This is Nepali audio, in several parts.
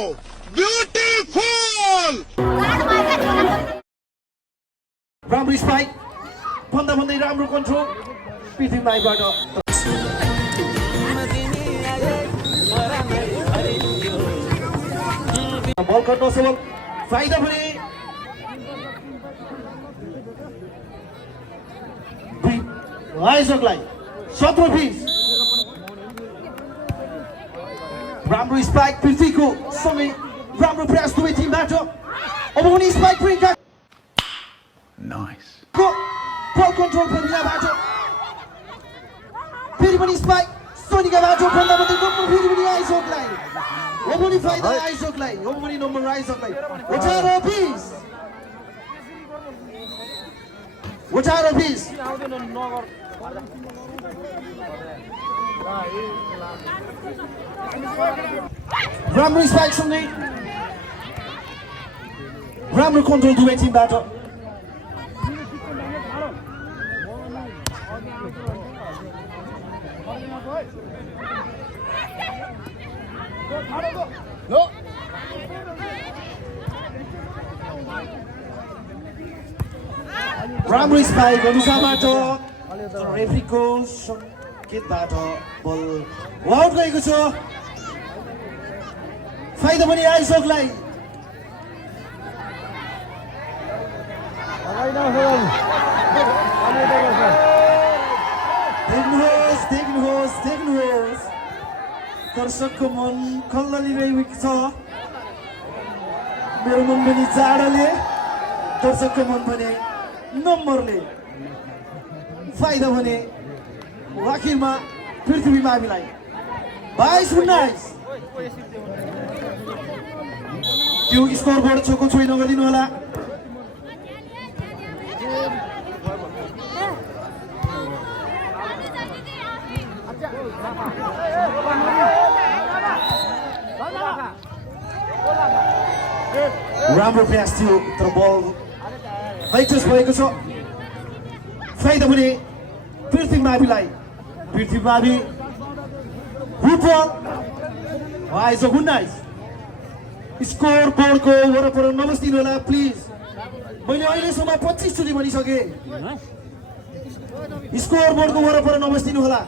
Wow! Beautiful! राम्रो स्पाइक भन्दा भन्दै राम्रो कन्ट्रोल पृथ्वी माईबाट बल कट्न सबल फाइदा पनि आइजकलाई 17-20 राम्रो स्पाइक पृथ्वीको सँगै राम्रो प्रयास दुवै टिमबाट अब पनि स्पाइक प्रिन्का Nice. बल कन्ट्रोल फेरिनाबाट फेरि पनि स्पाइक सोनिकाबाट भन्दा भन्दै नम्बर फेरि पनि आइजकलाई अब पनि फाइदा आइजकलाई अब पनि नम्बर आइजकलाई 18-20 राम्रो स्पाइक सँगै राम्रो कन्ट्रोल दुवै टिमबाट राम्रो स्पाइक अनुसारबाट रेफ्रीको सङ्केतबाट बल आउट गएको छ फाइदा पनि आइजकलाई देख्नुहोस् दर्शकको मन खल्लिरहेको छ मेरो मन पनि जाडोले दर्शकको मन भने नम्बरले फाइदा भने आखिरमा पृथ्वी माविलाई 22-19 त्यो स्कोरबाट छोको छोइ नगरिदिनु होला राम्रो प्रयास थियो तर बल हाइटस भएको छ फाइदा पनि पृथ्वी माविलाई पृथ्वी मावि फुटबल आइज 19 स्कोर बोर्डको वरपर नबस्दिनु होला प्लिज मैले अहिलेसम्म 25 चोटि भनिसकेँ स्कोर बोर्डको वरपर नबस्दिनु होला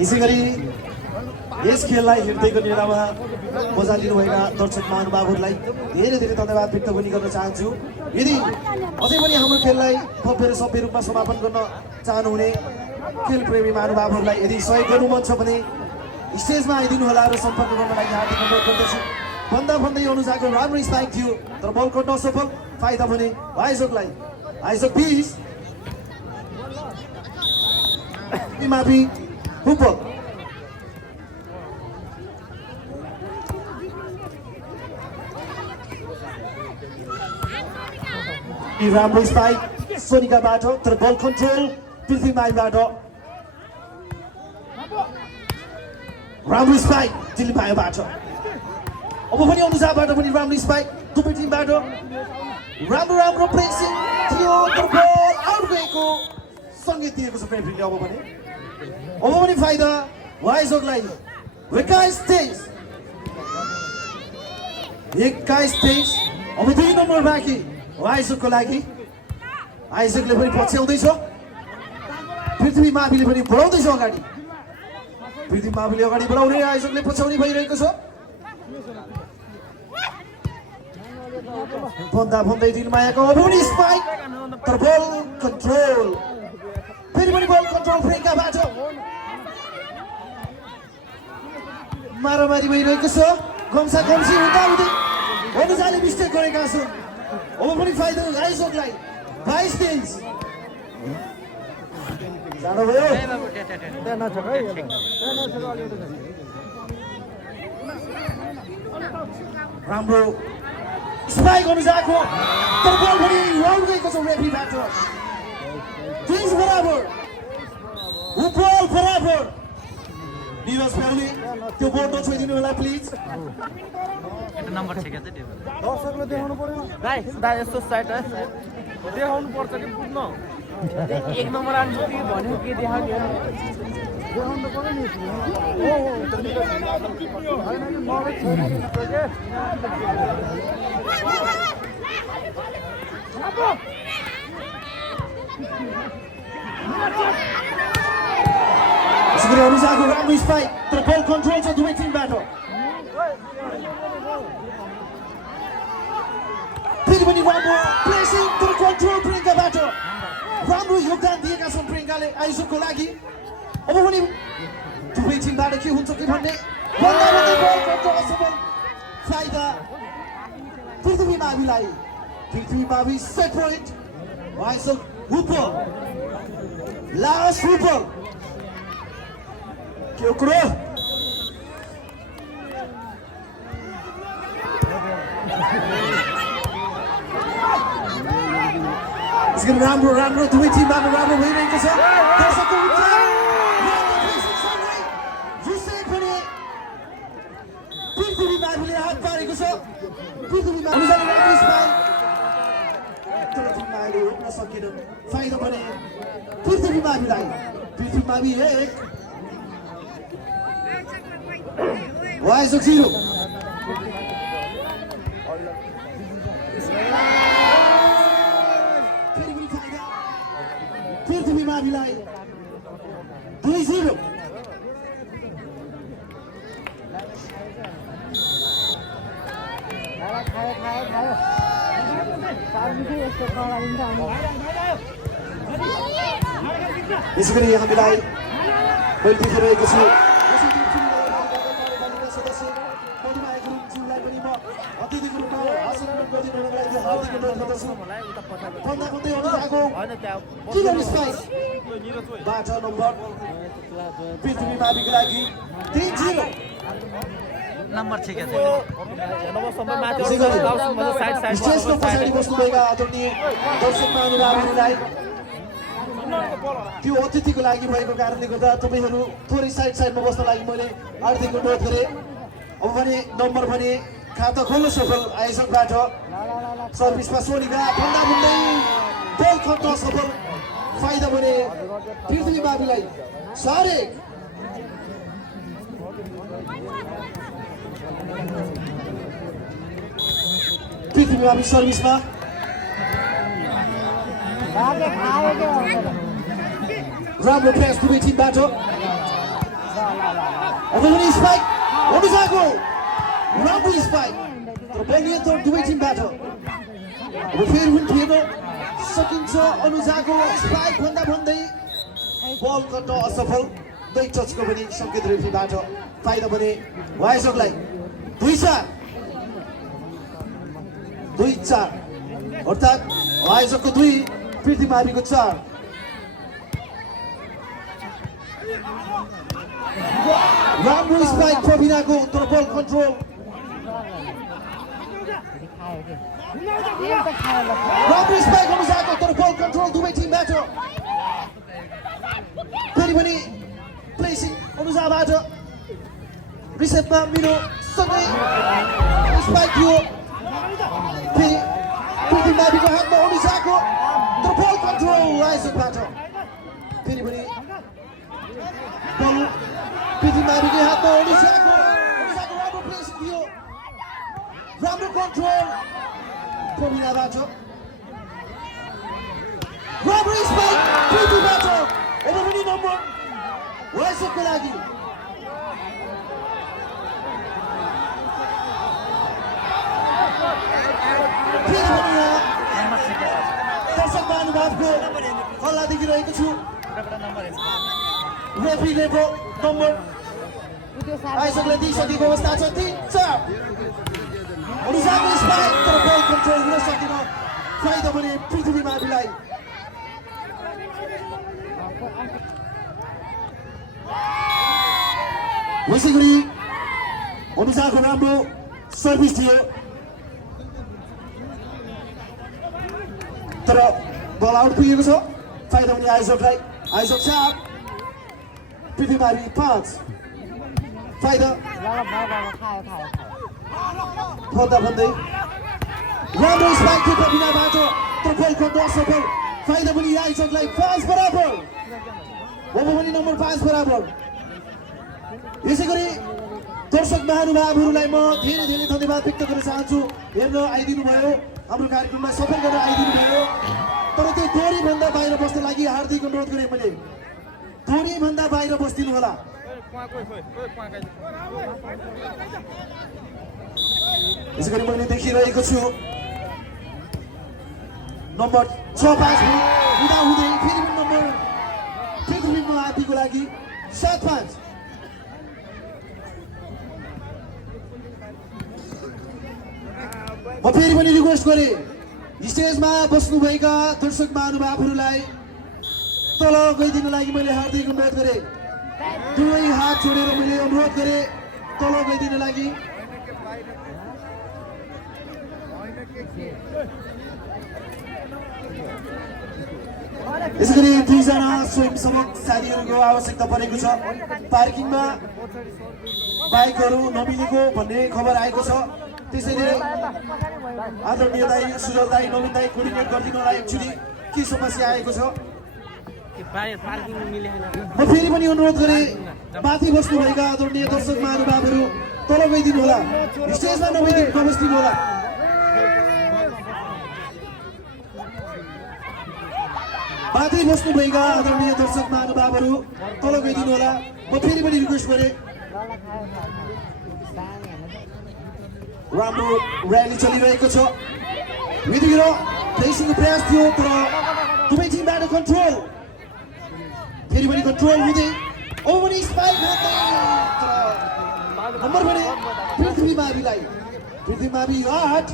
यसैगरी यस खेललाई हेर्दैको नेरामा मजा लिनुभएका दर्शक महानुभावहरूलाई धेरै धेरै धन्यवाद व्यक्त पनि गर्न चाहन्छु यदि अझै पनि हाम्रो खेललाई भव्य र सभ्य रूपमा समापन गर्न चाहनुहुने खेल प्रेमी महानुभावहरूलाई यदि सहयोग गर्नु मन छ भने स्टेजमा आइदिनु होला र सम्पर्क गर्न लागि हार्दिक अनुरोध गर्दछु भन्दा भन्दै अनुसारको राम्रो स्पाइक थियो तर बल कट्न असफल फाइदा भने आइजकलाई आइजक 20 माफी फुटबल राम्रो स्पाइक सोनिकाबाट तर बल कन्ट्रोल पृथ्वी माईबाट राम्रो स्पाइक दिल्ली माईबाट अब पनि अनुसारबाट पनि राम्रो स्पाइक दुवै टिमबाट राम्रो प्रेसिङ थियो तर बल आउट गएको सङ्गीत दिएको छ रेफ्रीले अब पनि फाइदा आइजकलाई 21-23 अब 2 नम्बर बाँकी आइजकको लागि आइजकले पनि पछ्याउँदैछ पृथ्वी माविले पनि बढाउँदैछ अगाडि पृथ्वी माविले अगाडि बढाउने आइजकले पछ्याउने भइरहेको छ भन्दा भन्दै दिलमायाको अब पनि स्पाइक तर बल कन्ट्रोल फेरि पनि बल कन्ट्रोल फ्रेङ्काबाट मारामारी भइरहेको छ गम्सा गम्सी हुँदा हुँदै अनुजाले मिस्टेक गरेका छन् अब पनि फाइदा आइजकलाई 22-23 जानु भयो राम्रो स्पाइक अनुजाको तर बल पनि आउट गएको छ रेफ्रीबाट 20 बराबर फुटबल बराबर निरज प्याउले त्यो बोर्ड नछोइदिनु होला प्लिज एउटा नम्बर छ क्या त्यो दर्शकले देखाउनु पर्यो दाइ दाइ यस्तो साइड देखाउनु पर्छ कि बुझ्न एक नम्बर आन्छु कि भन्यो के देखायो देखाउनु त पर्यो Segera Rizako राम्रो स्पाइक तर बल कन्ट्रोल छ दुवै टिमबाट फेरि पनि राम्रो प्लेसिङ तर कन्ट्रोल प्रियङ्काबाट राम्रो योगदान दिएका छन् प्रियङ्काले आयोजकको लागि अब पनि दुवै टिमबाट के हुन्छ कि भन्ने बल कन्ट्रोल असफल फाइदा पृथ्वी माविलाई सेट पोइन्ट आयोजक हुपर लास्ट हुपर के कुरो राम्रो दुवै टिमबाट राम्रो भइरहेको छ दर्शकको उत्साह पनि पृथ्वी माविले हात पारेको छ पृथ्वी माविले रोक्न सकेन फाइदा भने पृथ्वी माविलाई पृथ्वी मावि एक आयोजक 0 पृथ्वी माविलाई 2-0 यसै गरी हामीलाई मैले देखिरहेको छु अतिथिको रूपमा आशीर्वाद गरिदिनुको लागि हार्दिक अनुरोध गर्दछु भन्दा भन्दै अनुरागको किलर स्पाइकबाट नम्बर पृथ्वी माविको लागि 3-0 नम्बर छ क्या स्टेजको पछाडि बस्नुभएका आदरणीय दर्शक महानुभावहरूलाई त्यो अतिथिको लागि भएको कारणले गर्दा तपाईँहरू थोरै साइडमा बस्न लागि मैले हार्दिक अनुरोध गरेँ अब भने नम्बर भने खाता खोल्नु सफल आयोजकबाट सर्भिसमा सोनिका भन्दा भन्दै बल खट्न सफल फाइदा भने पृथ्वी माविलाई 4-1 पृथ्वी मावि सर्भिसमा राम्रो प्रयास दुवै टिमबाट अब पनि स्पाइक अनुजाको राम्रो स्पाइक तर बल नियन्त्रण दुवै टिमबाट अब फेरि पनि फेर्न सकिन्छ अनुजाको स्पाइक भन्दा भन्दै बल कट्न असफल दुई टचको पनि सङ्केत रेफ्रीबाट फाइदा भने आयोजकलाई 2-4 अर्थात् आयोजकको 2 पृथ्वी माविको 4 राम्रो स्पाइक प्रवीणाको तर बल कन्ट्रोल राम्रो स्पाइक अनुसारको तर बल कन्ट्रोल दुवै टिमबाट फेरि पनि प्लेसिङ अनुसारबाट रिसेपमा मिरो सँगै स्पाइक थियो फेरि पृथ्वी माविको हातमा अनुसारको तर बल कन्ट्रोल आयोजकबाट फेरि पनि बल पृथ्वी माविको हातमा अनुसारको राम्रो प्लेसिङ थियो राम्रो कन्ट्रोल प्रवीणाबाट राम्रो स्पाइक पृथ्वीबाट अब पनि नम्बर आयोजकको लागि दर्शक महानुभावको हल्ला देखिरहेको छु रेफ्रीले नम्बर आयोजकले दिइसकेको अवस्था छ 3-4 अनुसारको स्पाइक तर बल कन्ट्रोल हुन सकिन फाइदा भने पृथ्वी माविलाई यसै गरी अनुसारको राम्रो सर्भिस थियो तर बल आउट पुगेको छ फाइदा भने आयोजकलाई आयोजक 4 पृथ्वी मावि 5 फाइदा ल खायो खायो भन्दा भन्दै राम्रो स्पाइक थियो बिनाबाट तर बलको नसफल फाइदा पनि आइसकलाई 5 बराबर अब पनि नम्बर 5 बराबर यसै गरी दर्शक महानुभावहरूलाई म धेरै धेरै धन्यवाद व्यक्त गर्न चाहन्छु हेर्न आइदिनु भयो हाम्रो कार्यक्रमलाई सफल गर्न आइदिनु भयो तर त्यो दोरी भन्दा बाहिर बस्न लागि हार्दिक अनुरोध गरेँ मैले दोरी भन्दा बाहिर बस्दिनु होला यसै गरी मैले देखिरहेको छु नम्बर 6-5 हुँदा हुँदै फेरि पनि नम्बर पृथ्वीको आदिको लागि 7-5 म फेरि पनि रिक्वेस्ट गरेँ स्टेजमा बस्नुभएका दर्शक महानुभावहरूलाई तल गइदिन लागि मैले हार्दिक अनुरोध गरेँ दुवै हात जोडेर मैले अनुरोध गरेँ तल गइदिन लागि यसै गरी 2 जना स्वयंसेवक साथीहरूको आवश्यकता परेको छ पार्किङमा बाइकहरू नमिलेको भन्ने खबर आएको छ त्यसैले आदरणीय दाइ सुजल दाइ नवीन दाइ कोर्डिनेट गरिदिनु होला एक्चुअली के समस्या आएको छ म फेरि पनि अनुरोध गरेँ माथि बस्नुभएका आदरणीय दर्शक महानुभावहरू तल गइदिनु होला स्टेजमा नबस्दिनु होला माथि बस्नुभएका आदरणीय दर्शक महानुभावहरू तल गइदिनु होला म फेरि पनि रिक्वेस्ट गरेँ राम्रो र्याली चलिरहेको छ यतिखेर फेसिङको प्रयास थियो तर दुवै टिमबाट कन्ट्रोल फेरि पनि कन्ट्रोल हुँदै अब पनि स्पाइक नम्बर भने पृथ्वी मावि 8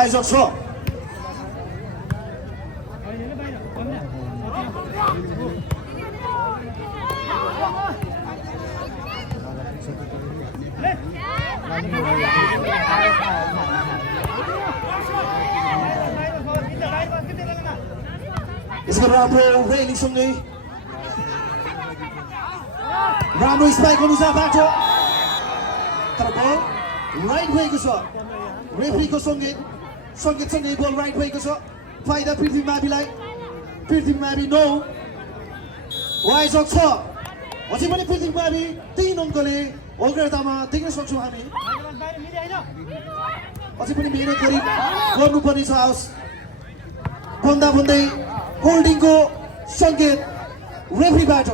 आइसक्छ यसको राम्रो रेलीसँगै राम्रो स्पाइक अनुसारबाट तर बल राइट भएको छ रेफ्रीको सङ्गीतसँगै बल राइट भएको छ फाइदा पृथ्वी माविलाई 9 वाइजक छ अझै पनि पृथ्वी मावि 3 अङ्कले अग्रतामा देख्न सक्छौँ हामी अझै पनि मेहनत गर्नुपर्ने छ आओस् भन्दै होल्डिङको सङ्केत रेफ्रीबाट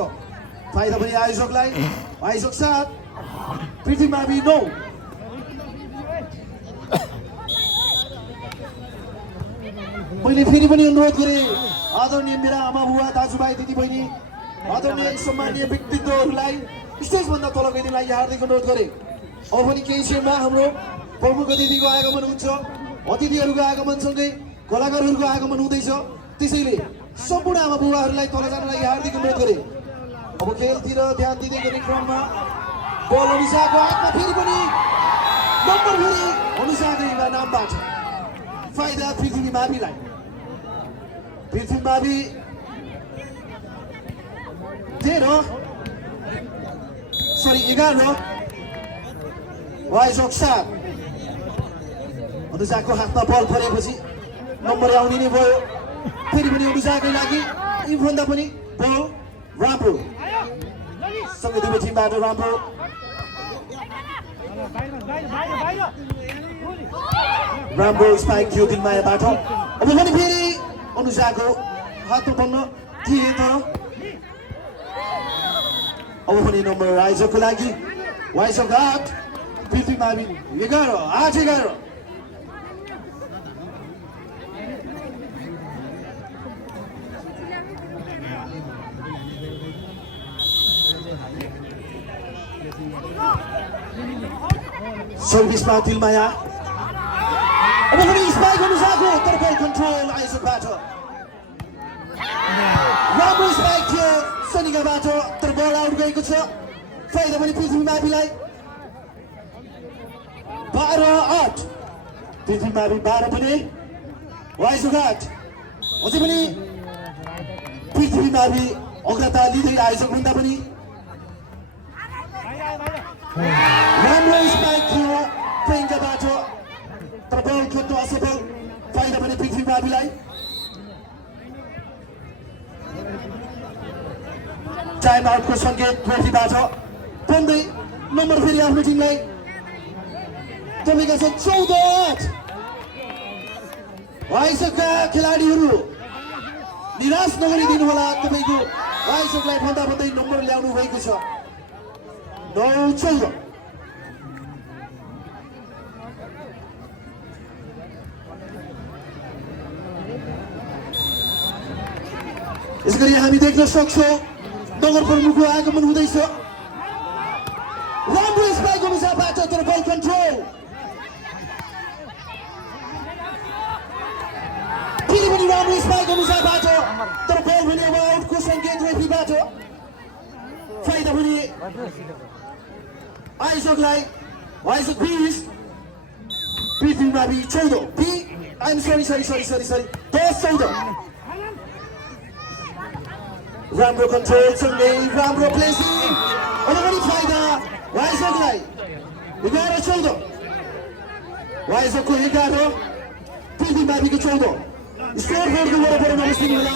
फाइदा पनि आयोजकलाई आयोजक 7 पृथ्वी मावि 9 मैले फेरि पनि अनुरोध गरेँ आदरणीय मेरा आमा बुवा दाजुभाइ दिदीबहिनी आदरणीय सम्मानीय व्यक्तित्वहरूलाई स्टेजभन्दा तल गइदिन लागि हार्दिक अनुरोध गरेँ अब पनि केही क्षणमा हाम्रो प्रमुख अतिथिको आगमन हुन्छ अतिथिहरूको आगमनसँगै कलाकारहरूको आगमन हुँदैछ त्यसैले सम्पूर्ण आमा बुवाहरूलाई तल जान लागि हार्दिक अनुरोध गरेँ अब खेलतिर ध्यान दिँदै गर्ने क्रममा बल अनुसारको हातमा फेरि पनि नम्बर फेरि अनुसारको नामबाट फाइदा पृथ्वी माविलाई पृथ्वी मावि 11 वाइजक 7 अनुजाको हातमा बल परेपछि नम्बर आउने नै भयो फेरि पनि अनुजाकै लागि यीभन्दा पनि बल राम्रो सँगै दुवै टिमबाट राम्रो राम्रो स्पाइक थियो दिनमायाबाट अब पनि फेरि अनुजाको हातमा बन्न थिए तर अब पनि नम्बर आयोजकको लागि वाइजक 8 पृथ्वी मावि 11 सर्भिसमा दिलमाया अब पनि स्पाइक अनुसारको तर बल कन्ट्रोल आयोजकबाट राम्रो स्पाइक थियो सनिकाबाट तर बल आउट गएको छ फाइदा पनि पृथ्वी माविलाई 12-8 पृथ्वी मावि 12 पनि वाइजक 8 अझै पनि पृथ्वी मावि अग्रता लिँदै आयोजक भन्दा पनि राम्रो स्पाइक थियो प्रियङ्काबाट तर बल खेल्नु असफल फाइदा भने पृथ्वी माविलाई टाइम आउटको सङ्केत रेफ्रीबाट बन्दै नम्बर फेरि आफ्नो टिमलाई तपाईँका छ 14 आइसकेका खेलाडीहरू निराश नगरिदिनु होला तपाईँको आइसकलाई भन्दा भन्दै नम्बर ल्याउनु भएको छ 9-14 यसगरी हामी देख्न सक्छौँ नगर प्रमुखको आगमन हुँदैछ राम्रो स्पाइक अनुसारबाट तर बल कन्ट्रोल फेरि पनि राम्रो स्पाइक अनुसारबाट तर बल भने अब आउटको सङ्केत रेफ्रीबाट फाइदा भने आयोजकलाई आयोजक 20 पृथ्वी मावि 14 पी आइएम सरी 10-14 राम्रो कन्ट्रोल सँगै राम्रो प्लेसिङ अगाडि फाइदा आयोजकलाई 11-14 आयोजकको 11 पृथ्वी माविको 14 स्कोर बोर्डको वरपर नबस्दिनु होला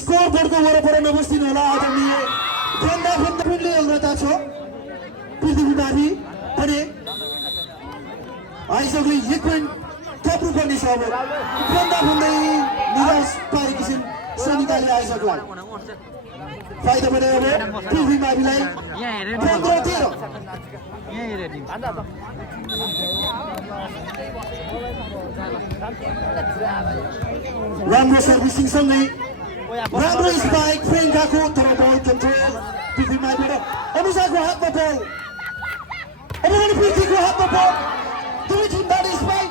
स्कोर बोर्डको वरपर नबस्दिनु होला आदरणीय भन्दा पनि अग्रता छ पृथ्वी मावि भने आयोजकले 1 पोइन्ट थप्नु पर्नेछ अब भन्दै निराश पारेकी छिन् सनिताले आयोजकलाई फाइदा भने अब पृथ्वी माविलाई 15-13 यहीँ रेडी राम्रो सर्भिसिङ सँगै राम्रो स्पाइक प्रियङ्काको तर बल कन्ट्रोल पृथ्वी माविबाट अनुसाको हातमा बल अब भने पृथ्वीको हातमा बल दुवै टिमबाट स्पाइक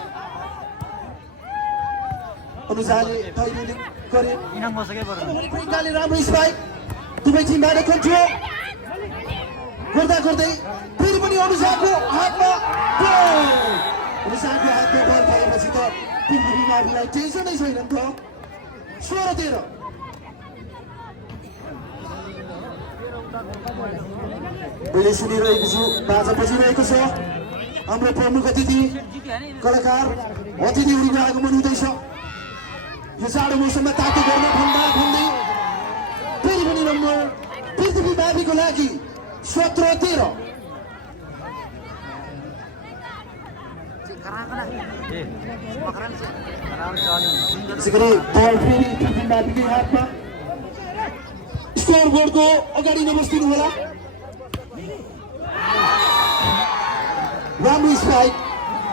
अनुसारले तैयारी गरे इनाम बसेकै पर्यो प्रियङ्काले राम्रो स्पाइक दुवै टिमबाट कन्ट्रोल गर्दै फेरि पनि अनुसारको हातमा बल अनुसारको हातमा बल परेपछि त पृथ्वी माविलाई टेन्सनै छैन नि त 16-13 मैले सुनिरहेको छु बाजा बजिरहेको छ हाम्रो प्रमुख अतिथि कलाकार अतिथिहरूको आगमन हुँदैछ यो जाडो मौसममा तातो गर्न भन्दै फेरि पनि नम्बर पृथ्वी माविको लागि 17-13 यसरी बल फेरि पृथ्वी माविकै हातमा स्कोर बोर्डको अगाडि नबस्दिनु होला राम्रो स्पाइक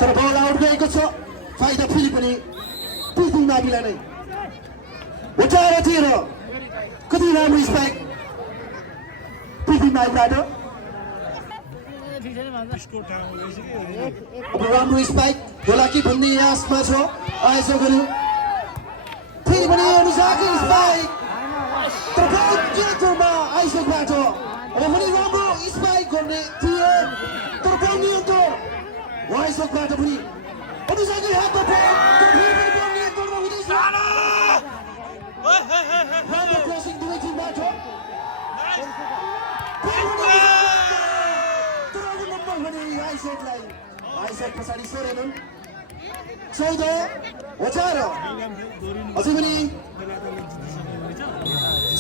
तर बल आउट गएको छ फाइदा फेरि पनि पृथ्वी माविलाई नै 18-13 कति राम्रो स्पाइक पृथ्वी माविबाट अब राम्रो स्पाइक होला कि भन्ने आशमा छ आयोजकहरू फेरि पनि अनुसारको स्पाइक तर बलमा आयोजकबाट अब पनि राम्रो स्पाइक गर्ने थियो तर बल नियन्त्रण आयोजकबाट पनि अनुसारको हातमा बल नियन्त्रणमा हुँदैछ राम्रो क्रसिङ दुवै टिमबाट आइसक पछाडि सोरेनन् 14-18 अझै पनि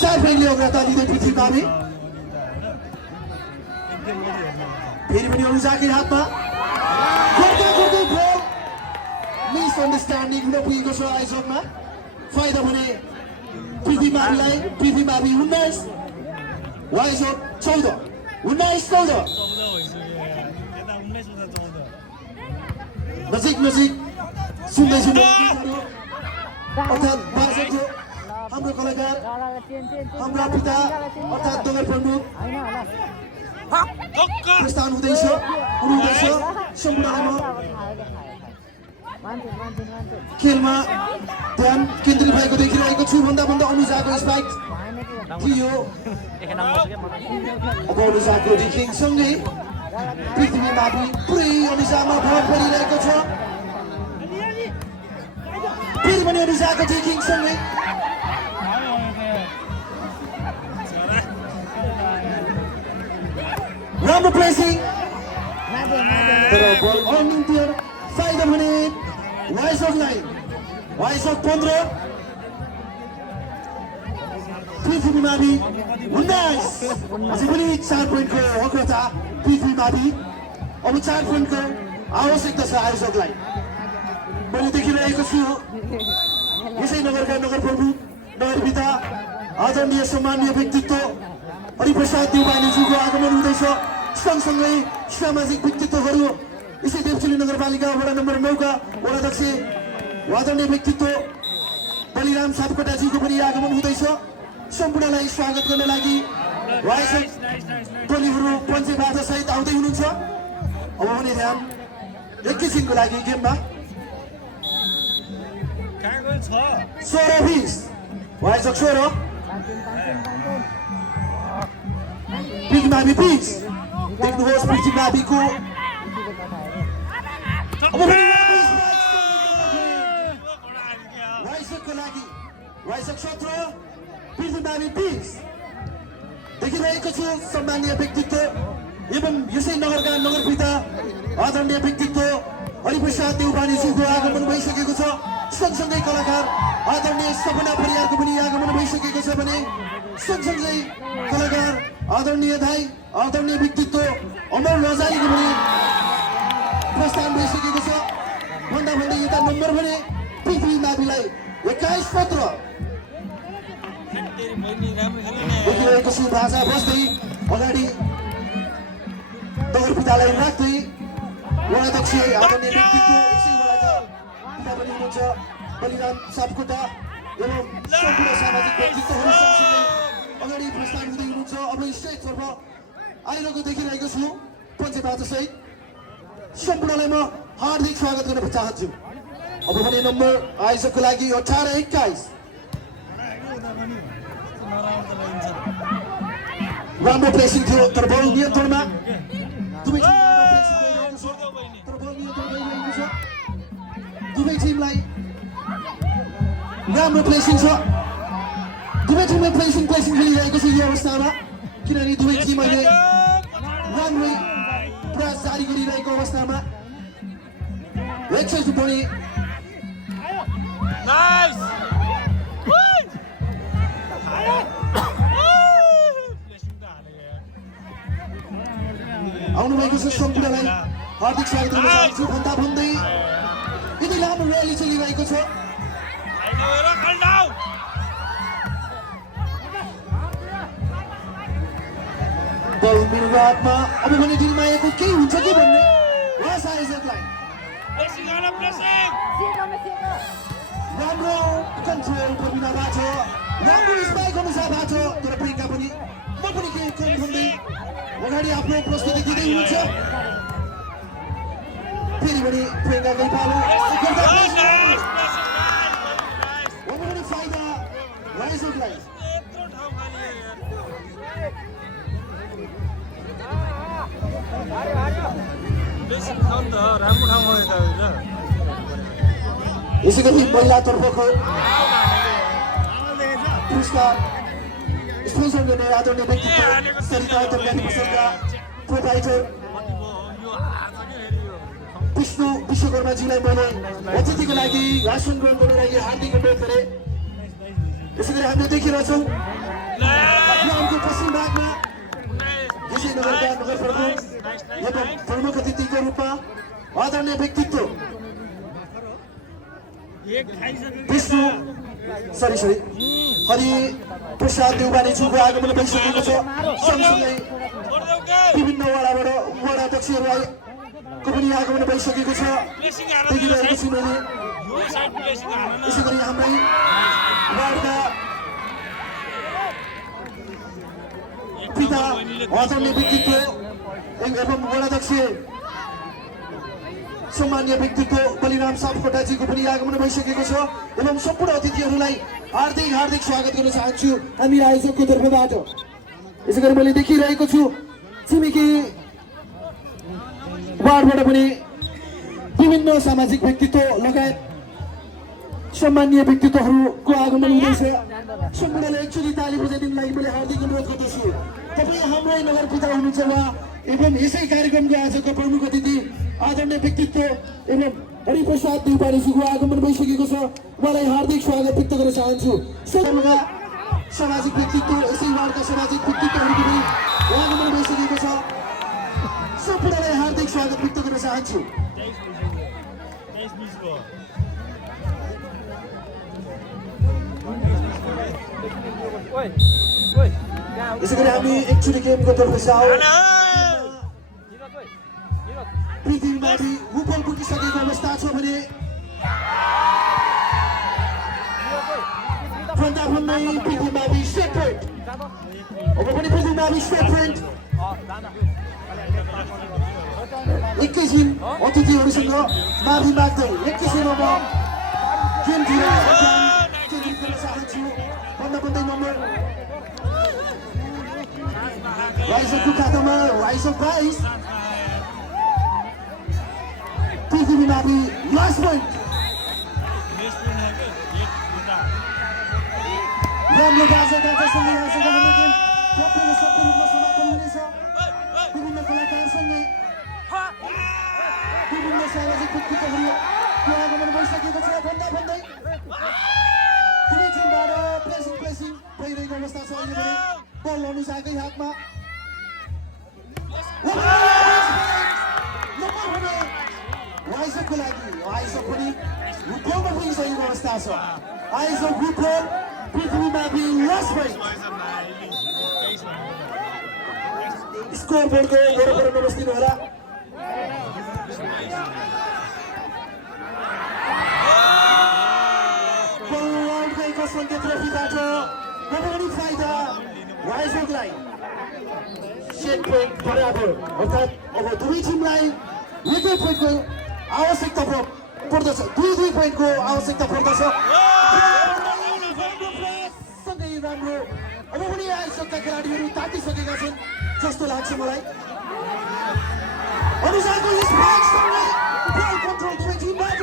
4 फ्रेन्डले अग्रता लिँदै पृथ्वी मावि फेरि पनि अनुजाकै हातमा गर्दै बल मिसअन्डरस्ट्यान्डिङ नपुगेको छ आयोजकमा फाइदा भने पृथ्वी माविलाई पृथ्वी मावि 19 आयोजक 14 19-14 नजिक सुन्दैछु अर्थात् बाजेको हाम्रो कलाकार हाम्रा पिता अर्थात् नगर प्रमुख प्रस्थान हुँदैछ सम्पूर्णमा खेलमा ध्यान केन्द्रित भएको देखिरहेको छु भन्दा अनुजाको स्पाइक थियो अब अनुजाको डिकिङ सँगै पृथ्वी मावि पुरै अनुसारमा भर परिरहेको छ पनि रिसाको टेकिङसँगै राम्रो प्लेसिङ तर बल अनिन्तिर फाइदा भने वाइसकलाई वाइसक 15 पृथ्वी मावि 19 अझै पनि 4 पोइन्टको अग्रता पृथ्वी मावि अब 4 पोइन्टको आवश्यकता छ आयोजकलाई मैले देखिरहेको छु यसै नगरका नगर प्रमुख नगरपिता आदरणीय सम्मानीय व्यक्तित्व हरिप्रसाद देउवानीज्यूको आगमन हुँदैछ सँगसँगै सामाजिक व्यक्तित्वहरू यसै देवचुली नगरपालिका वडा नम्बर 9 का वडाध्यक्ष आदरणीय व्यक्तित्व बलिराम सापकोटाजीको पनि आगमन हुँदैछ सम्पूर्णलाई स्वागत गर्न लागि वाइसक टोलीहरू पञ्चे बाजा सहित आउँदै हुनुहुन्छ अब भने ध्यान एकैछिनको लागि गेममा 16-20 वाइसक 16 पृथ्वी मावि 20 देख्नुहोस् पृथ्वी माविको अब वाइसकको लागि वाइसक 17 पृथ्वी मावि 20 देखिरहेको छु सम्मानीय व्यक्तित्व एवं यसै नगरका नगरपिता आदरणीय व्यक्तित्व हरिप्रसाद देउवानीज्यूको आगमन भइसकेको छ सँगसँगै कलाकार आदरणीय सपना परियारको पनि आगमन भइसकेको छ भने सँगसँगै कलाकार आदरणीय दाई आदरणीय व्यक्तित्व अमर लजारीको पनि प्रस्थान भइसकेको छ भन्दा भन्दै यता नम्बर भने पृथ्वी माविलाई 21-17 देखिरहेको छु भाषा बस्दै अगाडि नगरपितालाई राख्दै वडाध्यक्ष आदरणीय व्यक्तित्व यसै वडाका पिता पनि हुनुहुन्छ बलिराम सापकोटा एवं सम्पूर्ण सामाजिक व्यक्तित्वहरू सँगसँगै अगाडि प्रस्थान हुँदै हुनुहुन्छ अब स्टेजतर्फ आइरहेको देखिरहेको छु पञ्चबाजा सहित सम्पूर्णलाई म हार्दिक स्वागत गर्न चाहन्छु अब भने नम्बर आयोजकको लागि 18-21 राम्रो प्लेसिङ थियो तर बल नियन्त्रणमा दुवै टिमलाई राम्रो प्लेसिङ छ दुवै टिमले प्लेसिङ खेलिरहेको छ यो अवस्थामा किनभने दुवै टिम अहिले राम्रै प्रयास जारी गरिरहेको अवस्थामा एकचोटि पनि आउनुभएको छ सम्पूर्णलाई हार्दिक स्वागत गर्न चाहन्छु भन्दा भन्दै यति लामो र्याली चलिरहेको छ बल मेरो हातमा अब भने दिलमायाको केही हुन्छ कि भन्ने वास आयोजकलाई राम्रो कन्ट्रोल प्रविधाबाट राम्रो स्पाइक अनुसारबाट तर प्रियङ्का पनि म पनि केही कम भन्दै अगाडि आफ्नो प्रस्तुति दिँदै हुनुहुन्छ फेरि पनि प्रियङ्काकै पालो अब पनि फाइदा आयोजकलाई यसै गरी महिलातर्फको पुरस्कार स्पोन्सर गर्ने आदरणीय व्यक्तित्व सरिता तरकारी पसलका प्रोप्राइटर विष्णु विश्वकर्माजीलाई मैले अतिथिको लागि भाषण ग्रहण गर्नको लागि हार्दिक अनुरोध गरेँ यसै गरी हामीले देखिरहेछौँ ग्रामको पश्चिम भागमा यसै नगरका नगर प्रमुख एवं प्रमुख अतिथिको रूपमा आदरणीय व्यक्तित्व विष्णु हरिप्रसाद देउवानीज्यूको आगमन भइसकेको छ सँगसँगै विभिन्न वडाध्यक्षहरूको पनि आगमन भइसकेको छ देखिरहेको छु मैले यसै गरी हाम्रै वार्डका पिता आदरणीय व्यक्तित्व एवं वडाध्यक्ष सम्मानीय व्यक्तित्व बलिराम सापकोटाजीको पनि आगमन भइसकेको छ एवं सम्पूर्ण अतिथिहरूलाई हार्दिक हार्दिक स्वागत गर्न चाहन्छु हामी आयोजकको तर्फबाट यसै गरी मैले देखिरहेको छु छिमेकी वार्डबाट पनि विभिन्न सामाजिक व्यक्तित्व लगायत सम्मानीय व्यक्तित्वहरूको आगमन हुँदैछ। सम्पूर्णले एकचोटि ताली बजाइदिनुलाई मैले हार्दिक अनुरोध गर्दछु। तपाईँ हाम्रै नगरपिता हुनुहुन्छ उहाँ एवं यसै कार्यक्रमको आजको प्रमुख अतिथि आदरणीय व्यक्तित्व एवं हरिप्रसाद देउपानेजीको आगमन भइसकेको छ। उहाँलाई हार्दिक स्वागत व्यक्त गर्न चाहन्छु। सामाजिक व्यक्तित्व यसै वार्डका सामाजिक व्यक्तित्वहरूको पनि आगमन भइसकेको छ। सम्पूर्णलाई हार्दिक स्वागत व्यक्त गर्न चाहन्छु। यसै गरी हामी एकचोटि गेमको तर्फ जाऊ। पृथ्वीमाथि हुपल पुगिसकेको अवस्था छ भने भन्दा पृथ्वीमाथि सेपरेट अब पनि पृथ्वीमाथि सेपरेट एकैछिन अतिथिहरूसँग माफी माग्दै एकैछिन अब गेमतिर केन्द्रित गर्न चाहन्छु। भन्दै नम्बर राइजको खातामा राइज अफ राइज पृथ्वीमाथि लास्ट पोइन्ट राम्रो बाजागाजासँगै आजको हाम्रो गेम सबै रूपमा समापन हुनेछ। विभिन्न कलाकारसँगै विभिन्न सामाजिक व्यक्तित्वहरूको आगमन भइसकेको छ। भन्दै दुवै टिमबाट प्लेसिङ भइरहेको अवस्था छ। अहिले भने बल अनुसाकै हातमा वाइजको लागि वाइजक पनि हुपलमा पुगिसकेको अवस्था छ। आइजक हुपल पृथ्वीमाथि लास्ट पोइन्ट स्कोर बोर्डको वरपर नबस्दिनु होला। सङ्केत ट्रफीबाट अब पनि फाइदा वाइजकलाई सेट पोइन्ट बराबर अर्थात् अब दुवै टिमलाई एकै पोइन्टको आवश्यकता पर्दछ। दुई पोइन्टको आवश्यकता पर्दछ। सँगै राम्रो अब पनि आइसकेका खेलाडीहरू तातिसकेका छन् जस्तो लाग्छ मलाई। अनुसारको स्पाइकसँगै बल कन्ट्रोल दुवै टिमबाट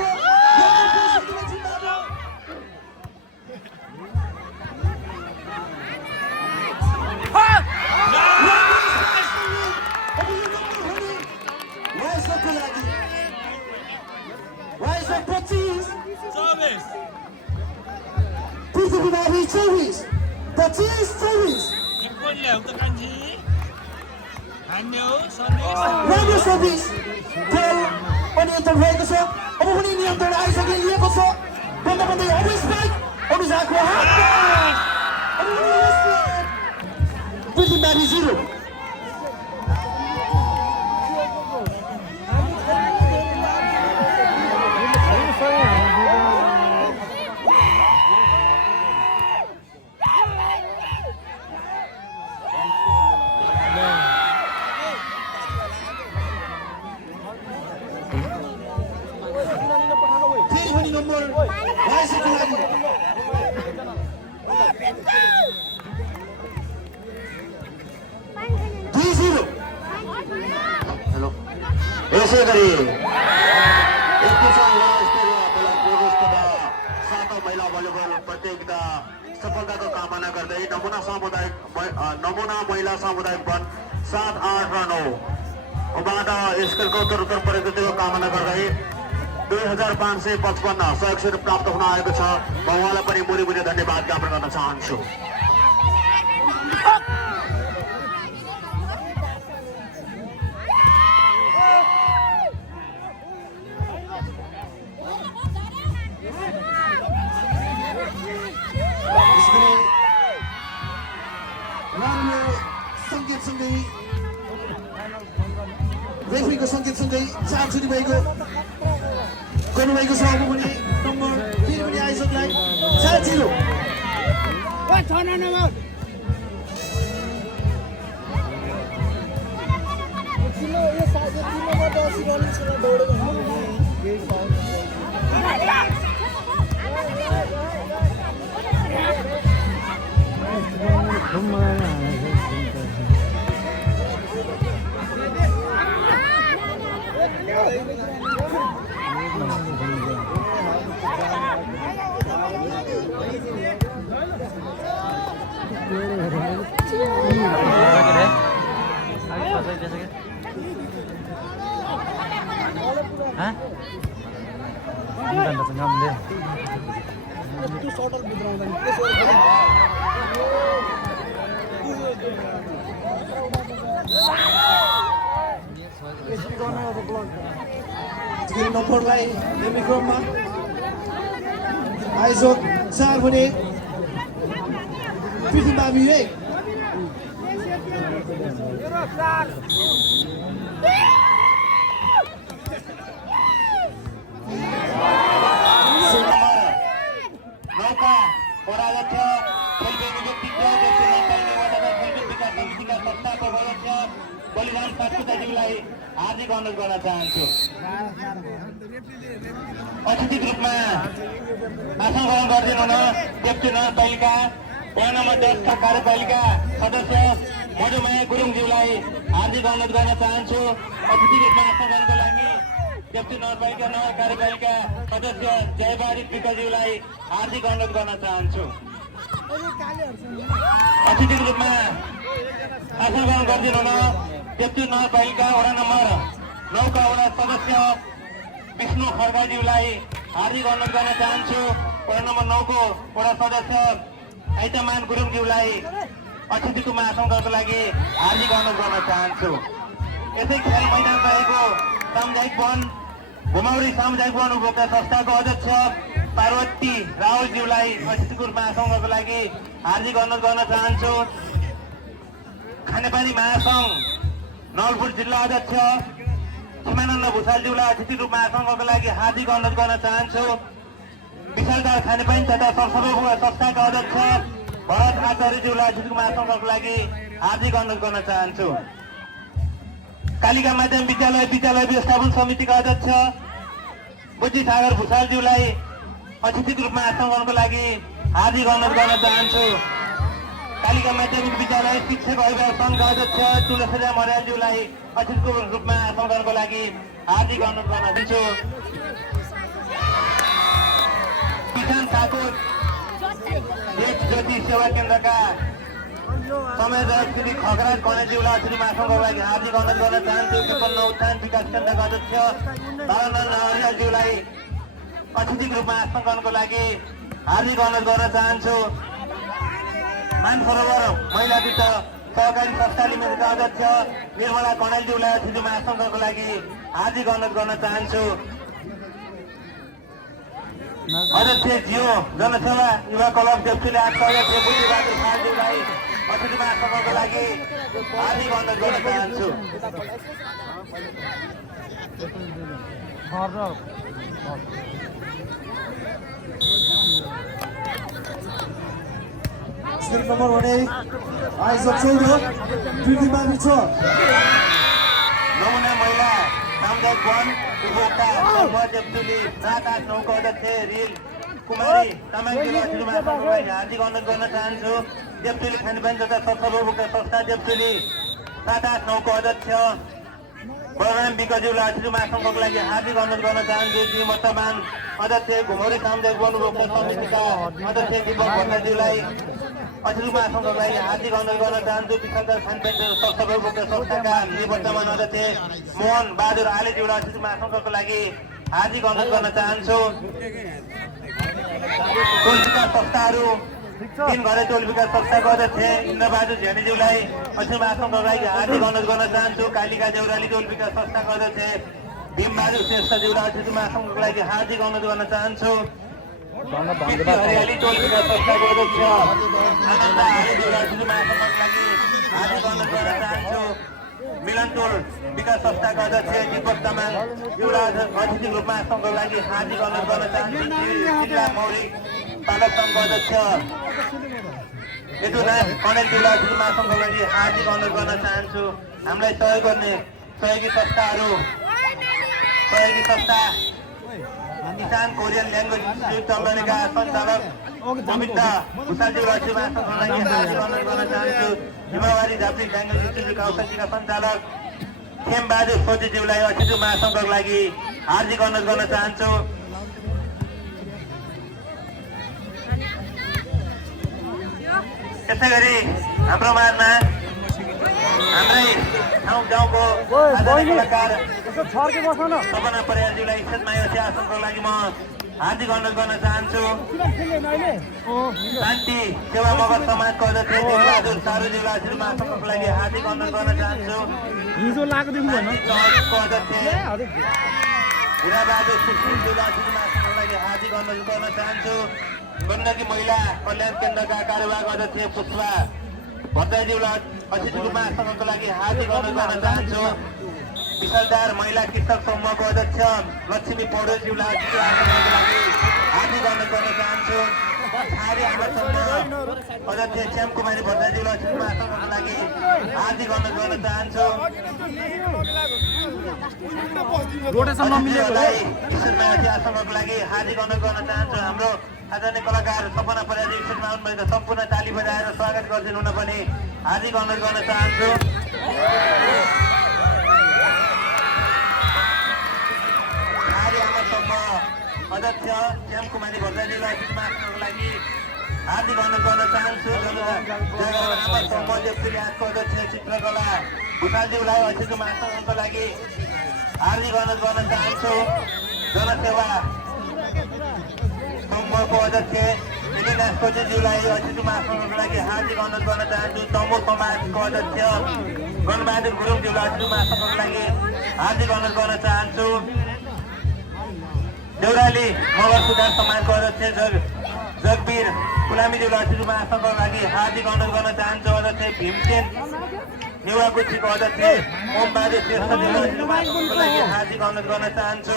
पृथ्वीमाथि 24 राम्रो सर्भिस गोल अनियन्त्रण भएको छ। अब पनि नियन्त्रण आइसकिएको छ। भन्दै अब स्पाइक अनुसारको हातमा पृथ्वीमाथि 0। यसै गरी सातौं महिला भलिबल प्रतियोगिता सफलताको कामना गर्दै नमुना महिला सामुदायिक वन 7, 8 र 9बाट स्केलको उत्तरोत्तर प्रगतिको कामना गर्दै 2555 सहयोग प्राप्त हुन आएको छ। म उहाँलाई पनि मुरी धन्यवाद ज्ञापन गर्न चाहन्छु। रेफ्रीको सङ्केतसँगै 4 चुटी गर्नुभएको छ। अब पनि नम्बर 3 पनि आइसक्लाई 4-0। निकाल्दा चाहिँ नामले नम्बरलाई हेर्ने क्रममा आइजोन 4 भने पृथ्वी मामी रे नौका ओडाध्यक्ष खेलप्रेमी व्यक्तित्व समितिका संस्थापक अध्यक्ष बलिदान सापकोटाज्यूलाई हार्दिक अनुरोध गर्न चाहन्छु। अतिथिक रूपमा आसन ग्रहण गरिदिनु हुन डेप्टी नगरपालिका वडा नम्बर 10 का कार्यपालिका सदस्य मधुमाया गुरुङज्यूलाई हार्दिक अनुरोध गर्न चाहन्छु। अतिथिक रूपमा आसन ग्रहणको लागि डेप्टी नगरपालिका नगर कार्यपालिका सदस्य जयबारी विकज्यूलाई हार्दिक अनुरोध गर्न चाहन्छु। अतिथिक रूपमा आसन ग्रहण गरिदिनु हुन डेप्टी नगरपालिका वडा नम्बर 9 का वडा सदस्य विष्णु खड्गाज्यूलाई हार्दिक अनुरोध गर्न चाहन्छु। वडा नम्बर 9 को वडा सदस्य आइतमान गुरुङज्यूलाई अतिथिको रूपमा आसन गर्नको लागि हार्दिक अनुरोध गर्न चाहन्छु। यसै खेल मैदान रहेको सामुदायिक वन घुमाउरी सामुदायिक वन उपभोक्ता संस्थाको अध्यक्ष पार्वती रावलज्यूलाई अतिथिको रूपमा आसन गर्नको लागि हार्दिक अनुरोध गर्न चाहन्छु। खानेपानी महासंघ नवलपुर जिल्ला अध्यक्ष सीमानन्द भूषालज्यूलाई अतिथि रूपमा आसन गर्नको लागि हार्दिक अनुरोध गर्न चाहन्छु। विशालदार खानेपानी तथा सरसफाई संस्थाका अध्यक्ष भरत आचार्यज्यूलाई अतिथि रूपमा आसन गर्नको लागि हार्दिक अनुरोध गर्न चाहन्छु। कालिका माध्यमिक विद्यालय व्यवस्थापन समितिका अध्यक्ष बुद्धि सागर भूषालज्यूलाई अतिथि रूपमा आसन गर्नको लागि हार्दिक अनुरोध गर्न चाहन्छु। कालिका माध्यमिक विद्यालय शिक्षक अभिभावक संघका अध्यक्ष तुलसीराम अर्यालज्यूलाई अतिथिको रूपमा आसन गर्नको लागि हार्दिक अनुरोध गर्न चाहन्छु। किसान ठाकुर देश ज्योति सेवा केन्द्रका संयोजक श्री खगराज गणेशज्यूलाई अतिथिमा आसन गर्नको लागि हार्दिक अनुरोध गर्न चाहन्छु। विपन्न उत्थान विकास केन्द्रका अध्यक्ष तारानन्द अर्यालज्यूलाई अतिथिको रूपमा आसन गर्नको लागि हार्दिक अनुरोध गर्न चाहन्छु। मानसरोवर महिला वित्त सहकारी संस्था लिमिटेडका अध्यक्ष निर्मला कणेलज्यूलाई अतिथिमा आसन गर्नको लागि हार्दिक अनुरोध गर्न चाहन्छु। अध्यक्ष जियो जनसेवा युवा क्लब डेप्चुले अध्यक्ष बुद्धिबहादुर खालज्यूलाई अतिथिमा आसन गर्नको लागि हार्दिक अनुरोध गर्न चाहन्छु। स्क्रिन नम्बर भने आइजोन 14 पृथ्वी मामी छ। नमुना महिला सामुदायिक वन उपभोक्ता संघ डेप्चुली 789 को अध्यक्ष रिल कुमारी तामाङज्यूलाई अतिथिमा आसन गर्नको लागि हार्दिक अनुरोध गर्न चाहन्छु। डेप्चुली खानेपानी तथा सरसफाई उपभोक्ता संस्था डेप्चुली 789 को अध्यक्ष बलराम विकज्यूलाई अतिथिमा आसन गर्नको लागि हार्दिक अनुरोध गर्न चाहन्छु। वर्तमान अध्यक्ष घुमौरी सामुदायिक वन उपभोक्ता समितिका अध्यक्ष दीपक भट्टराज्यूलाई अतिथिमा आसन गर्नको लागि हार्दिक अनुरोध गर्न चाहन्छु। विशालदार खानेपानी सरसफाई उपभोक्ता संस्थाका निवर्तमान अध्यक्ष मोहन बहादुर आलेज्यूलाई अतिथिमा आसन गर्नको लागि हार्दिक अनुरोध गर्न चाहन्छु। टोल विकास संस्थाहरू 3 घरे टोल विकास संस्थाको अध्यक्ष इन्द्रबहादुर झ्यानीज्यूलाई अतिथिमा आसन गर्नको लागि हार्दिक अनुरोध गर्न चाहन्छु। कालिका देउराली टोल विकास संस्थाको अध्यक्ष भीमबहादुर श्रेष्ठज्यूलाई अतिथिमा आसन गर्नको लागि हार्दिक अनुरोध गर्न चाहन्छु। हरियाली टोल विकास संस्थाको अध्यक्ष आनन्द आलेज्यूलाई अतिथिमा आसन गर्नको लागि हार्दिक अनुरोध गर्न चाहन्छु। मिलन टोल विकास संस्थाका अध्यक्ष दीपक तामाङज्यूलाई अतिथिको रूपमा आसन गर्नको लागि हार्दिक अनुरोध गर्न चाहन्छु। जिल्ला मौलिक पालक सङ्घको अध्यक्ष यदुनाथ कणेलज्यूलाई अतिथिमा आसन गर्नको लागि हार्दिक अनुरोध गर्न चाहन्छु। हामीलाई सहयोग गर्ने सहयोगी संस्था किसान कोरियन ल्याङ्ग्वेज इन्स्टिट्युट चम्पानेका सञ्चालक गोविन्द भूषालज्यूलाई अतिथिमा आसन गर्नको लागि हार्दिक अनुरोध गर्न चाहन्छु। हिमावारी झापी ल्याङ्ग्वेज इन्स्टिट्युटका औषधिका सञ्चालक खेमबहादुर सोजीज्यूलाई अतिथिमा आसन गर्नको लागि हार्दिक अनुरोध गर्न चाहन्छु। त्यसै गरी हाम्रो माझमा हाम्रै ठाउँ गाउँको कलाकार सपना परियारज्यूलाई इज्जतमा यो आसनको लागि म हार्दिक अनुरोध गर्न चाहन्छु। शान्ति सेवा मगर समाजको अध्यक्ष देवबहादुर सारूज्यूलाई आशीर्वाद आसनको लागि हार्दिक अनुरोध गर्न चाहन्छु। चौकको अध्यक्ष हिराबहादुर सुशीलज्यूलाई आशीर्वाद आसनको लागि हार्दिक अनुरोध गर्न चाहन्छु। गण्डकी महिला कल्याण केन्द्रका कार्यवाहक अध्यक्ष पुष्पा भट्टराईज्यूलाई अतिथि रूपमा आसनको लागि हार्दिक अनुरोध गर्न चाहन्छु। विशालदार महिला कृषक समूहको अध्यक्ष लक्ष्मी पौडेलज्यूलाई आसनको लागि हार्दिक अनुरोध गर्न चाहन्छु। छारी आमा समूह अध्यक्ष श्याम कुमारी भट्टराईज्यूलाई अतिथिमा आसनको लागि हार्दिक अनुरोध गर्न चाहन्छु। ईश्वरमाथि आसनको लागि हार्दिक अनुरोध गर्न चाहन्छु। हाम्रो आदरणीय कलाकार सपना परियारजी स्टेजमा आउनुभएको सम्पूर्ण ताली बजाएर स्वागत गरिदिनु हुन पनि हार्दिक अनुरोध गर्न चाहन्छु। अध्यक्ष श्याम कुमारी भट्टराईज्यूलाई अतिथिमा आसनको लागि हार्दिक अनुरोध गर्न चाहन्छु। आमा समूह देवपुरी आठको अध्यक्ष चित्रकला भूषालज्यूलाई अतिथिमा आसनको लागि हार्दिक अनुरोध गर्न चाहन्छु। जनसेवा समूहको अध्यक्ष निलिनाथ कोचेज्यूलाई अतिथिमा आसनको लागि हार्दिक अनुरोध गर्न चाहन्छु। तमु समाजको अध्यक्ष गणबहादुर गुरुङज्यूलाई अतिथिमा आसनको लागि हार्दिक अनुरोध गर्न चाहन्छु। देउराली मगर सुधार समाजको अध्यक्ष जगवीर गुलामीज्यूलाई अतिथिमा आसनको लागि हार्दिक अनुरोध गर्न चाहन्छु। अध्यक्ष भीमसेन नेवाकुचीको अध्यक्ष ओमबहादुर श्रेष्ठज्यूलाई अतिथिमा आसनको लागि हार्दिक अनुरोध गर्न चाहन्छु।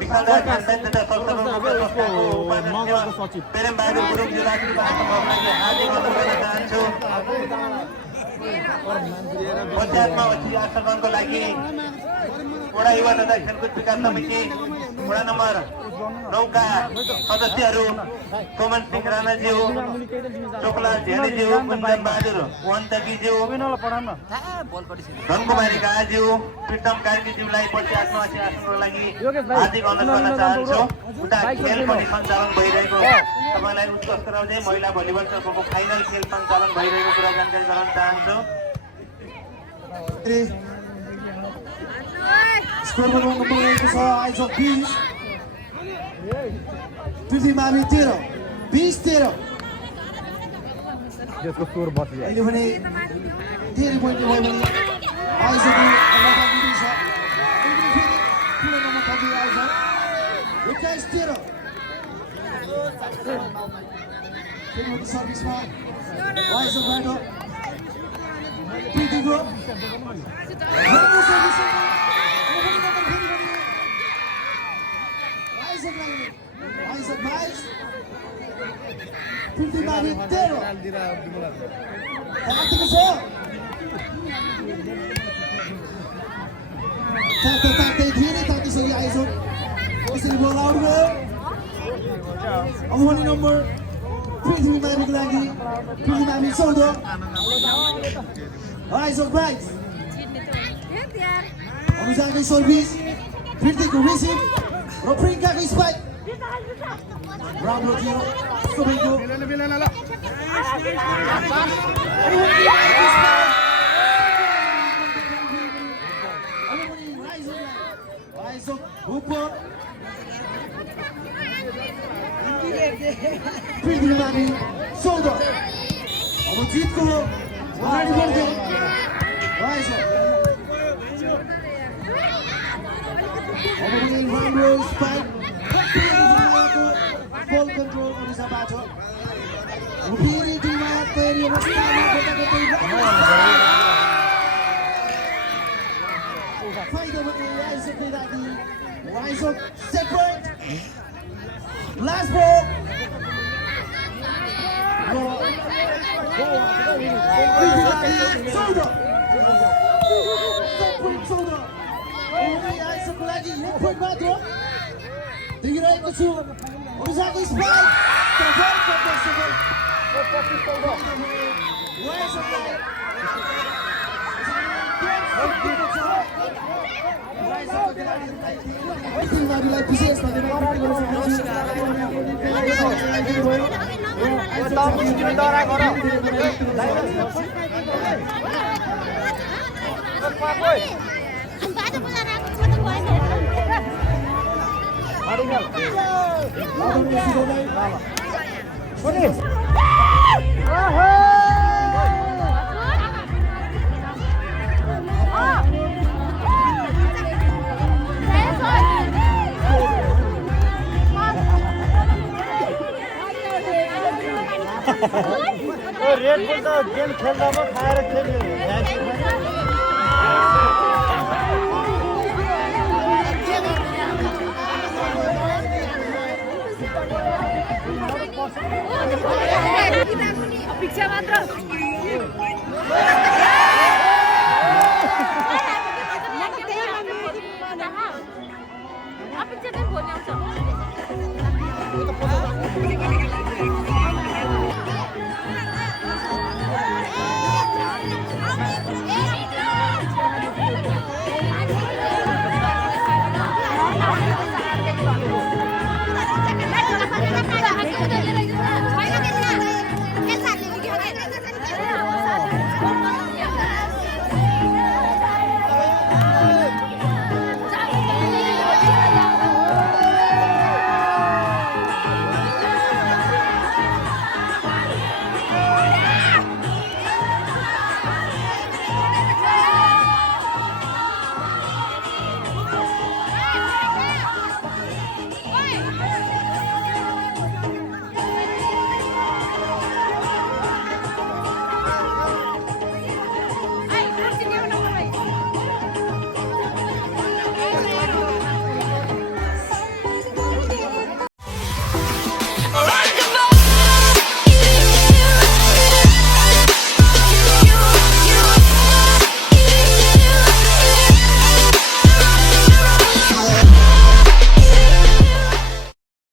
विशालदार खानदान तथा संस्थाको उपाध्यक्ष प्रेमबहादुर गुरुङज्यूलाई अतिथिमा आसनको लागि हार्दिक अनुरोध गर्न चाहन्छु। पञ्चायतमा आसनको लागि वडा युवा तथा खेलकुद विकास समिति वडा नम्बर 9 का सदस्यहरू कोमल सिंह राणाज्यू, चोकला झेडीज्यू, कुन्दन बहादुर वन्तकीज्यू, धनकुमारी काज्यू, प्रीतम कार्कीज्यूलाई पछि आफ्नो आसनको लागि हार्दिक अनुरोध गर्न चाहन्छु। उता खेल पनि सञ्चालन भइरहेको तपाईँलाई उत्कर्ष गराउँदै महिला भलिबल चक्रको फाइनल खेल सञ्चालन भइरहेको कुरा जानकारी गराउन चाहन्छु। स्कोरमा नम्बर रहेको छ आइज 20 पृथ्वीमावि 13 20-13 त्यसको स्कोर बच्यो अहिले भने 13 पोइन्ट भयो भने आइज 21 सर्भिसमा आइज बाटो पृथ्वीको पृथ्वीमावि 13 तात्दै धेरै तातिसक्यो आइज यसरी बल आउट गयो। अब भने नम्बर पृथ्वीमाविको लागि पृथ्वीमावि 14 आइज 22 अनुजाको सर्भिस पृथ्वीको रिसिभ र प्रियङ्काको स्पाइक राम्रो थियो सबैको पृथ्वीमावि 14 अब जितको अगाडि बढ्दै रहेछ। अब पनि राम्रो स्पाइक बल कन्ट्रोल अनुसारबाट फेरि टिममा तयारी अवस्थामा फाइदा भने आइसक्दै लागि वाइज अफ सेट पोइन्ट लास्ट बल आइसक्को लागि एक पोइन्ट मात्र देखिरहेको छु। अनुजाको स्पाइक विशेष आदरणीय शिरोलाई रेड बुल त गेम खेल्दामा खाएर खेल्यो अपेक्षा मात्र अपेक्षा चाहिँ भोलि आउँछ